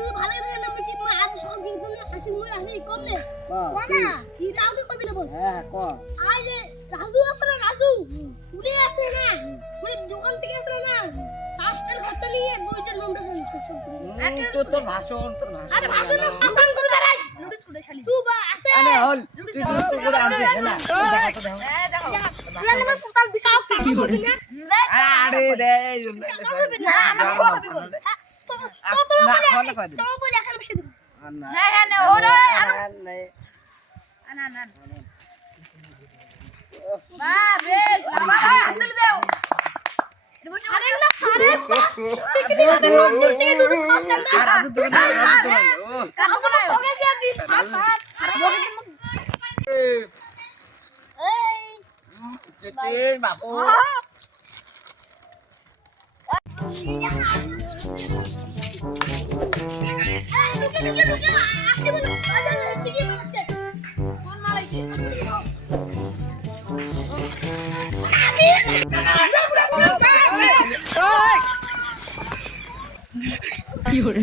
তুই ভালো করে নাম বলছিস মা আজ সব কিন্তু হাসি মুই হাসি কম দে না কি রাও তো কবি না বল হ্যাঁ ক আজ রাজু আছে না রাজু উনি আসছে না উনি দোকান থেকে আসছে না ফাস্টার খরচা নিয়ে দুইটা নোটস তোর ভাষণ আরে ভাষণ করে দাঁড়াই নোটিস করে খালি তুই বা আছে আরে হল তুই তো করে আনছিস না দেখো দেখো না না টোটাল বিশ্বাস কি করে আরে রে না না তো বলে এখন বসে দিবি হ্যাঁ না ওরে না না মা বেশ বাবা হাতলে দাও আরে না আরে কি করে